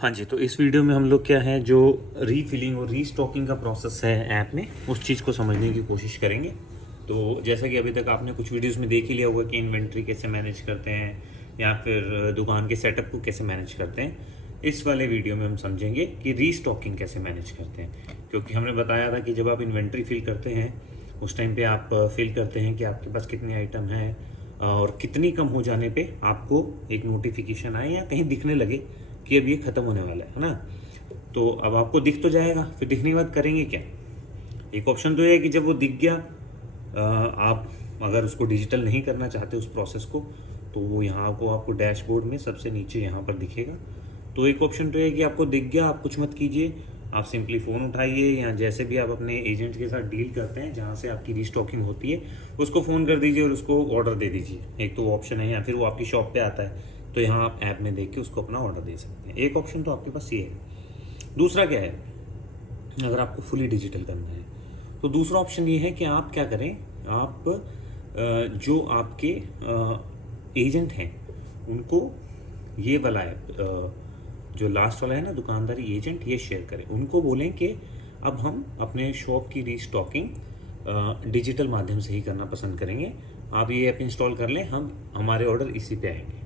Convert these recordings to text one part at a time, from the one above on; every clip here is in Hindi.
हाँ जी, तो इस वीडियो में हम लोग क्या है जो रीफिलिंग और रीस्टॉकिंग का प्रोसेस है ऐप में, उस चीज़ को समझने की कोशिश करेंगे। तो जैसा कि अभी तक आपने कुछ वीडियोस में देख ही लिया होगा कि इन्वेंट्री कैसे मैनेज करते हैं या फिर दुकान के सेटअप को कैसे मैनेज करते हैं। इस वाले वीडियो में हम समझेंगे कि रीस्टॉकिंग कैसे मैनेज करते हैं, क्योंकि हमने बताया था कि जब आप इन्वेंट्री फिल करते हैं उस टाइम पे आप फिल करते हैं कि आपके पास कितने आइटम हैं और कितनी कम हो जाने पे आपको एक नोटिफिकेशन आए या कहीं दिखने लगे कि अब ये ख़त्म होने वाला है ना। तो अब आपको दिख तो जाएगा, फिर दिखने के बाद करेंगे क्या। एक ऑप्शन तो ये है कि जब वो दिख गया, आप अगर उसको डिजिटल नहीं करना चाहते उस प्रोसेस को, तो वो यहाँ को आपको डैशबोर्ड में सबसे नीचे यहाँ पर दिखेगा। तो एक ऑप्शन तो ये है कि आपको दिख गया, आप कुछ मत कीजिए, आप सिंपली फ़ोन उठाइए या जैसे भी आप अपने एजेंट के साथ डील करते हैं जहाँ से आपकी रीस्टॉकिंग होती है उसको फ़ोन कर दीजिए और उसको ऑर्डर दे दीजिए। एक तो वो ऑप्शन है, या फिर वो आपकी शॉप पे आता है तो यहाँ आप ऐप में देख के उसको अपना ऑर्डर दे सकते हैं। एक ऑप्शन तो आपके पास ये है। दूसरा क्या है, अगर आपको फुली डिजिटल करना है तो दूसरा ऑप्शन ये है कि आप क्या करें, आप जो आपके एजेंट हैं उनको ये वाला ऐप, जो लास्ट वाला है ना दुकानदारी एजेंट, ये शेयर करें। उनको बोलें कि अब हम अपने शॉप की रीस्टॉकिंग डिजिटल माध्यम से ही करना पसंद करेंगे, आप ये ऐप इंस्टॉल कर लें, हम हमारे ऑर्डर इसी पे आएंगे।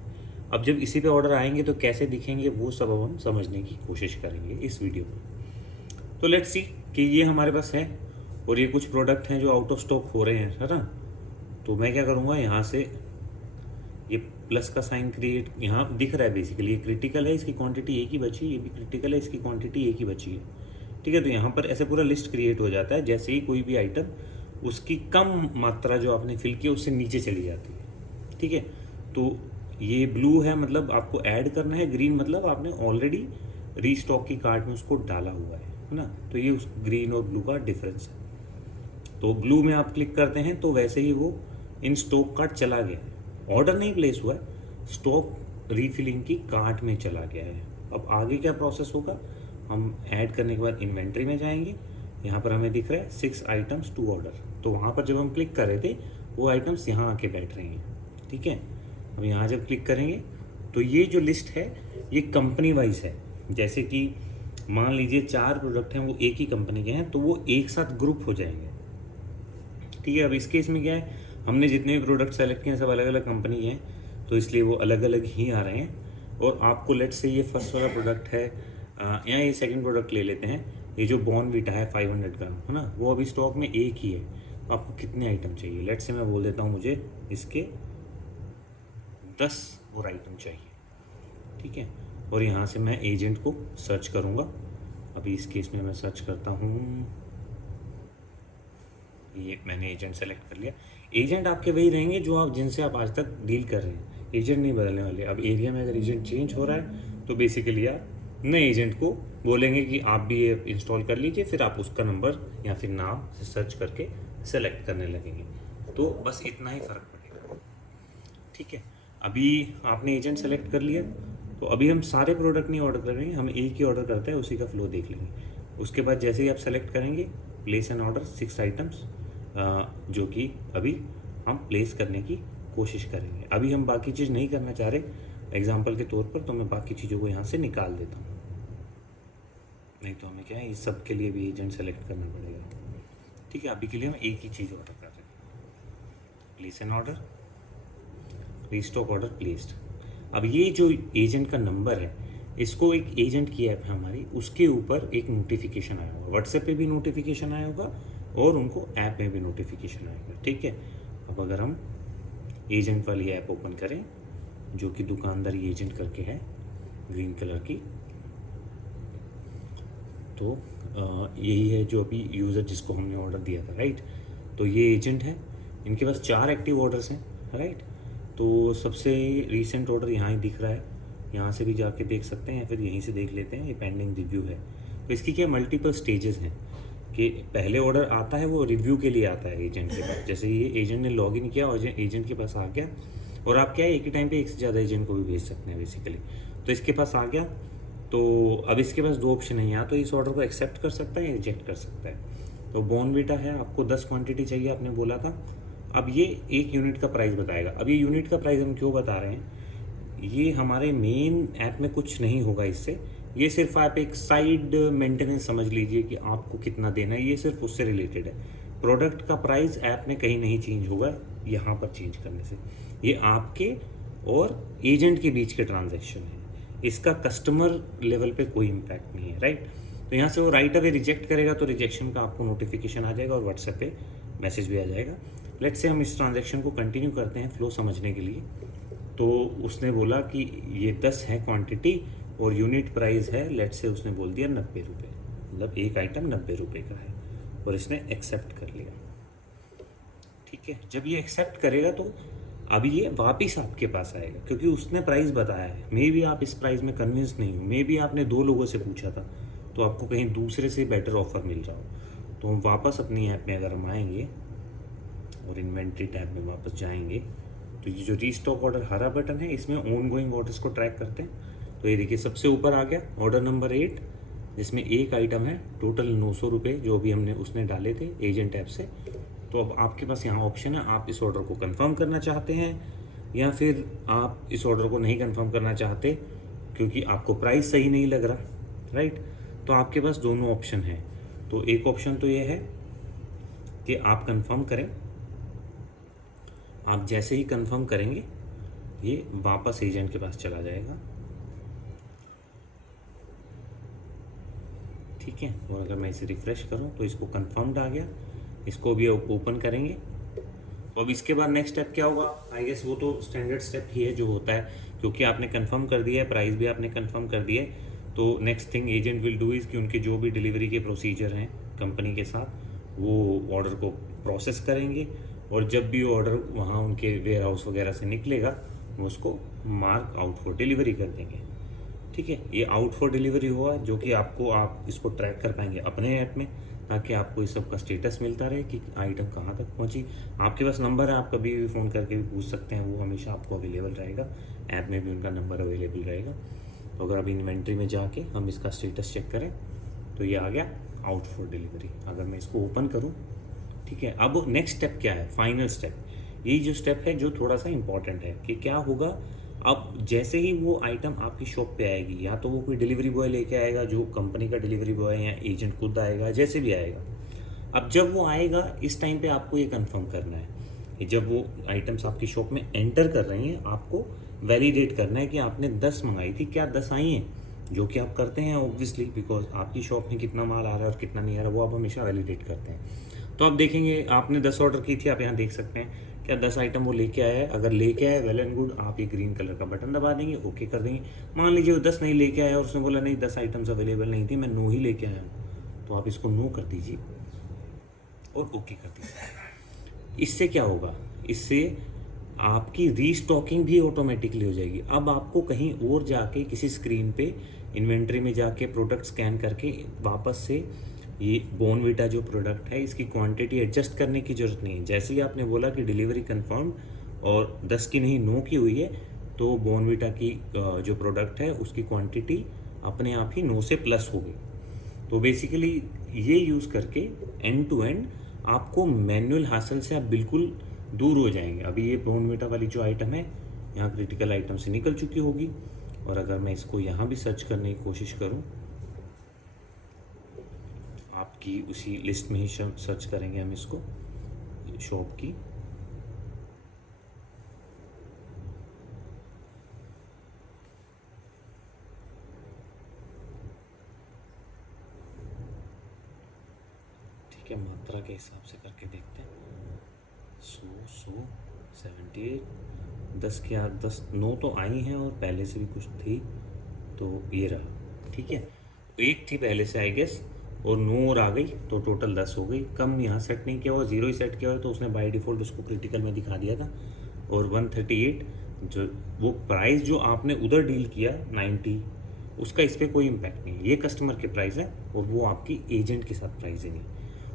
अब जब इसी पे ऑर्डर आएंगे तो कैसे दिखेंगे वो सब अब हम समझने की कोशिश करेंगे इस वीडियो में। तो लेट्स सी कि ये हमारे पास है और ये कुछ प्रोडक्ट हैं जो आउट ऑफ स्टॉक हो रहे हैं, है ना। तो मैं क्या करूँगा, यहाँ से ये प्लस का साइन क्रिएट यहाँ दिख रहा है, बेसिकली ये क्रिटिकल है, इसकी क्वांटिटी एक ही बची, ये भी क्रिटिकल है, इसकी क्वांटिटी एक ही बची है, ठीक है। तो यहाँ पर ऐसे पूरा लिस्ट क्रिएट हो जाता है, जैसे ही कोई भी आइटम उसकी कम मात्रा जो आपने फिल की उससे नीचे चली जाती है, ठीक है। तो ये ब्लू है मतलब आपको ऐड करना है, ग्रीन मतलब आपने ऑलरेडी रीस्टॉक की कार्ट में उसको डाला हुआ है ना। तो ये उस ग्रीन और ब्लू का डिफरेंस है। तो ब्लू में आप क्लिक करते हैं तो वैसे ही वो इन स्टॉक कार्ट चला गया है, ऑर्डर नहीं प्लेस हुआ है, स्टॉक रीफिलिंग की कार्ट में चला गया है। अब आगे क्या प्रोसेस होगा, हम ऐड करने के बाद इन्वेंट्री में जाएंगे, यहाँ पर हमें दिख रहा है 6 आइटम्स टू ऑर्डर। तो वहाँ पर जब हम क्लिक कर रहे थे वो आइटम्स यहाँ आके बैठ रहे हैं, ठीक है। अब यहाँ जब क्लिक करेंगे तो ये जो लिस्ट है ये कंपनी वाइज है। जैसे कि मान लीजिए 4 प्रोडक्ट हैं वो एक ही कंपनी के हैं तो वो एक साथ ग्रुप हो जाएंगे, ठीक है। अब इस केस में क्या है, हमने जितने भी प्रोडक्ट सेलेक्ट किए हैं सब अलग अलग कंपनी के हैं तो इसलिए वो अलग अलग ही आ रहे हैं। और आपको लेट से ये फर्स्ट वाला प्रोडक्ट है या ये सेकंड प्रोडक्ट ले लेते हैं, ये जो बॉर्नवीटा है 500 ग्राम, है ना, वो अभी स्टॉक में एक ही है। तो आपको कितने आइटम चाहिए, लेट से मैं बोल देता हूँ मुझे इसके 10 और आइटम चाहिए, ठीक है। और यहाँ से मैं एजेंट को सर्च करूँगा। अभी इस केस में मैं सर्च करता हूँ, ये मैंने एजेंट सेलेक्ट कर लिया। एजेंट आपके वही रहेंगे जो आप जिनसे आप आज तक डील कर रहे हैं, एजेंट नहीं बदलने वाले। अब एरिया में अगर एजेंट चेंज हो रहा है तो बेसिकली आप नए एजेंट को बोलेंगे कि आप भी ये इंस्टॉल कर लीजिए, फिर आप उसका नंबर या फिर नाम से सर्च करके सेलेक्ट करने लगेंगे। तो बस इतना ही फ़र्क पड़ेगा, ठीक है। अभी आपने एजेंट सेलेक्ट कर लिया तो अभी हम सारे प्रोडक्ट नहीं ऑर्डर करेंगे, हम एक ही ऑर्डर करते हैं, उसी का फ्लो देख लेंगे। उसके बाद जैसे ही आप सेलेक्ट करेंगे प्लेस एन ऑर्डर 6 आइटम्स, जो कि अभी हम प्लेस करने की कोशिश करेंगे। अभी हम बाकी चीज़ नहीं करना चाह रहे एग्जाम्पल के तौर पर, तो मैं बाकी चीज़ों को यहाँ से निकाल देता हूँ, नहीं तो हमें क्या है इस सब के लिए भी एजेंट सेलेक्ट करना पड़ेगा, ठीक है। अभी के लिए हम एक ही चीज़ ऑर्डर कर रहे हैं, place N order, restock order placed. अब ये जो एजेंट का नंबर है, इसको एक एजेंट की ऐप है हमारी, उसके ऊपर एक नोटिफिकेशन आया होगा, व्हाट्सएप पे भी नोटिफिकेशन आया होगा और उनको ऐप में भी नोटिफिकेशन आएगा, ठीक है। अब अगर हम एजेंट वाली ऐप ओपन करें जो कि दुकानदारी एजेंट करके है ग्रीन कलर की, तो यही है जो अभी यूज़र जिसको हमने ऑर्डर दिया था, राइट। तो ये एजेंट है, इनके पास 4 एक्टिव ऑर्डर्स हैं, राइट। तो सबसे रीसेंट ऑर्डर यहाँ ही दिख रहा है, यहाँ से भी जाके देख सकते हैं या फिर यहीं से देख लेते हैं, ये पेंडिंग रिव्यू है। तो इसकी क्या मल्टीपल स्टेजेस हैं कि पहले ऑर्डर आता है वो रिव्यू के लिए आता है एजेंट के पास। जैसे ये एजेंट ने लॉगिन किया और एजेंट के पास आ गया, और आप क्या है एक ही टाइम पे एक से ज़्यादा एजेंट को भी भेज सकते हैं बेसिकली। तो इसके पास आ गया, तो अब इसके पास 2 ऑप्शन है, या तो इस ऑर्डर को एक्सेप्ट कर सकता है या रिजेक्ट कर सकता है। तो बॉर्नवीटा है, आपको 10 क्वांटिटी चाहिए आपने बोला था। अब ये 1 यूनिट का प्राइस बताएगा। अब ये यूनिट का प्राइस हम क्यों बता रहे हैं, ये हमारे मेन ऐप में कुछ नहीं होगा इससे, ये सिर्फ आप एक साइड मेंटेनेंस समझ लीजिए कि आपको कितना देना है, ये सिर्फ उससे रिलेटेड है। प्रोडक्ट का प्राइस ऐप में कहीं नहीं चेंज होगा यहाँ पर चेंज करने से। ये आपके और एजेंट के बीच के ट्रांजैक्शन है, इसका कस्टमर लेवल पे कोई इम्पैक्ट नहीं है, राइट। तो यहाँ से वो राइट अवे रिजेक्ट करेगा तो रिजेक्शन का आपको नोटिफिकेशन आ जाएगा और व्हाट्सएप पे मैसेज भी आ जाएगा। लेट्स से हम इस ट्रांजैक्शन को कंटिन्यू करते हैं फ्लो समझने के लिए। तो उसने बोला कि ये 10 है क्वांटिटी और यूनिट प्राइस है, लेट्स से उसने बोल दिया 90 रुपये, मतलब एक आइटम 90 रुपये का है और इसने एक्सेप्ट कर लिया। ठीक है, जब ये एक्सेप्ट करेगा तो अब ये वापस आपके पास आएगा क्योंकि उसने प्राइस बताया है। मे भी आप इस प्राइस में कन्विंस नहीं हो, मे भी आपने 2 लोगों से पूछा था तो आपको कहीं दूसरे से बेटर ऑफर मिल रहा हो। तो हम वापस अपनी ऐप में अगर हम आएंगे और इन्वेंट्री टैब में वापस जाएंगे तो ये जो रीस्टॉक ऑर्डर हरा बटन है इसमें ऑन गोइंग ऑर्डर्स को ट्रैक करते हैं। तो ये देखिए सबसे ऊपर आ गया ऑर्डर नंबर 8 जिसमें एक आइटम है, टोटल 900 रुपये जो भी हमने उसने डाले थे एजेंट ऐप से। तो अब आपके पास यहाँ ऑप्शन है, आप इस ऑर्डर को कंफर्म करना चाहते हैं या फिर आप इस ऑर्डर को नहीं कंफर्म करना चाहते क्योंकि आपको प्राइस सही नहीं लग रहा, राइट। तो आपके पास दोनों ऑप्शन हैं। तो एक ऑप्शन तो ये है कि आप कंफर्म करें, आप जैसे ही कंफर्म करेंगे ये वापस एजेंट के पास चला जाएगा, ठीक है। और अगर मैं इसे रिफ्रेश करूं तो इसको कंफर्म्ड आ गया, इसको भी ओपन करेंगे। तो अब इसके बाद नेक्स्ट स्टेप क्या होगा, आई गेस वो तो स्टैंडर्ड स्टेप ही है जो होता है क्योंकि आपने कंफर्म कर दिया है, प्राइस भी आपने कंफर्म कर दिया है। तो next thing agent will do is कि उनके जो भी डिलीवरी के प्रोसीजर हैं कंपनी के साथ वो ऑर्डर को प्रोसेस करेंगे और जब भी ऑर्डर वहाँ उनके वेयर हाउस वगैरह से निकलेगा वो उसको मार्क आउट फॉर डिलीवरी कर देंगे, ठीक है। ये आउट फॉर डिलीवरी हुआ जो कि आप इसको ट्रैक कर पाएंगे अपने ऐप में ताकि आपको इस सब का स्टेटस मिलता रहे कि आइटम कहाँ तक पहुँची। आपके पास नंबर है, आप कभी भी फ़ोन करके भी पूछ सकते हैं, वो हमेशा आपको अवेलेबल रहेगा, ऐप में भी उनका नंबर अवेलेबल रहेगा। तो अगर आप इन्वेंट्री में जाके हम इसका स्टेटस चेक करें तो ये आ गया आउट फॉर डिलीवरी। अगर मैं इसको ओपन करूँ, ठीक है। अब नेक्स्ट स्टेप क्या है, फाइनल स्टेप, यही जो स्टेप है जो थोड़ा सा इंपॉर्टेंट है कि क्या होगा। अब जैसे ही वो आइटम आपकी शॉप पे आएगी या तो वो कोई डिलीवरी बॉय लेके आएगा जो कंपनी का डिलीवरी बॉय है या एजेंट खुद आएगा, जैसे भी आएगा। अब जब वो आएगा इस टाइम पे आपको ये कंफर्म करना है कि जब वो आइटम्स आपकी शॉप में एंटर कर रही हैं आपको वैलिडेट करना है कि आपने 10 मंगाई थी, क्या 10 आई हैं, जो कि आप करते हैं ऑब्वियसली बिकॉज आपकी शॉप में कितना माल आ रहा है और कितना नहीं आ रहा वो आप हमेशा वैलिडेट करते हैं। तो आप देखेंगे आपने 10 ऑर्डर की थी, आप यहाँ देख सकते हैं क्या 10 आइटम वो लेके आया है। अगर लेके आया वेल एंड गुड, आप ये ग्रीन कलर का बटन दबा देंगे, ओके कर देंगे। मान लीजिए वो 10 नहीं लेके आया और उसने बोला नहीं 10 आइटम्स अवेलेबल नहीं थी, मैं 9 ही लेके आया हूँ, तो आप इसको नो कर दीजिए और ओके कर दीजिए। इससे क्या होगा, इससे आपकी रीस्टॉकिंग भी ऑटोमेटिकली हो जाएगी। अब आपको कहीं और जाके किसी स्क्रीन पे इन्वेंट्री में जाके प्रोडक्ट स्कैन करके वापस से ये बॉर्नविटा जो प्रोडक्ट है इसकी क्वांटिटी एडजस्ट करने की ज़रूरत नहीं है। जैसे ही आपने बोला कि डिलीवरी कंफर्म और 10 की नहीं 9 की हुई है तो बॉर्नविटा की जो प्रोडक्ट है उसकी क्वांटिटी अपने आप ही 9 से प्लस हो गई। तो बेसिकली ये यूज़ करके एंड टू एंड आपको मैनुअल हासिल से आप बिल्कुल दूर हो जाएंगे। अभी ये बॉर्नविटा वाली जो आइटम है यहाँ क्रिटिकल आइटम से निकल चुकी होगी और अगर मैं इसको यहाँ भी सर्च करने की कोशिश करूँ, आपकी उसी लिस्ट में ही सर्च करेंगे हम इसको शॉप की, ठीक है। मात्रा के हिसाब से करके देखते हैं 100 78 10 के 10 9 तो आई हैं और पहले से भी कुछ थी तो ये रहा, ठीक है। एक थी पहले से आई गेस और 9 और आ गई तो टोटल 10 हो गई। कम यहाँ सेट नहीं किया हुआ, 0 ही सेट किया हुआ तो उसने बाय डिफ़ॉल्ट उसको क्रिटिकल में दिखा दिया था। और 138 जो वो प्राइस जो आपने उधर डील किया 90 उसका इस पर कोई इम्पैक्ट नहीं है, ये कस्टमर के प्राइस है और वो आपकी एजेंट के साथ प्राइस है नहीं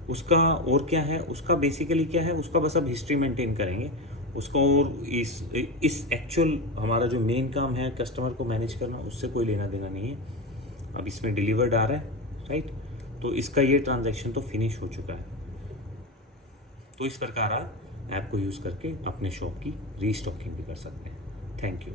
उसका। और क्या है उसका, बेसिकली क्या है उसका, बस अब हिस्ट्री मेंटेन करेंगे उसका। और इस एक्चुअल हमारा जो मेन काम है कस्टमर को मैनेज करना उससे कोई लेना देना नहीं है। अब इसमें डिलीवर्ड आ रहा है, राइट, तो इसका ये ट्रांजैक्शन तो फिनिश हो चुका है। तो इस प्रकार आप ऐप को यूज़ करके अपने शॉप की रीस्टॉकिंग भी कर सकते हैं। Thank you.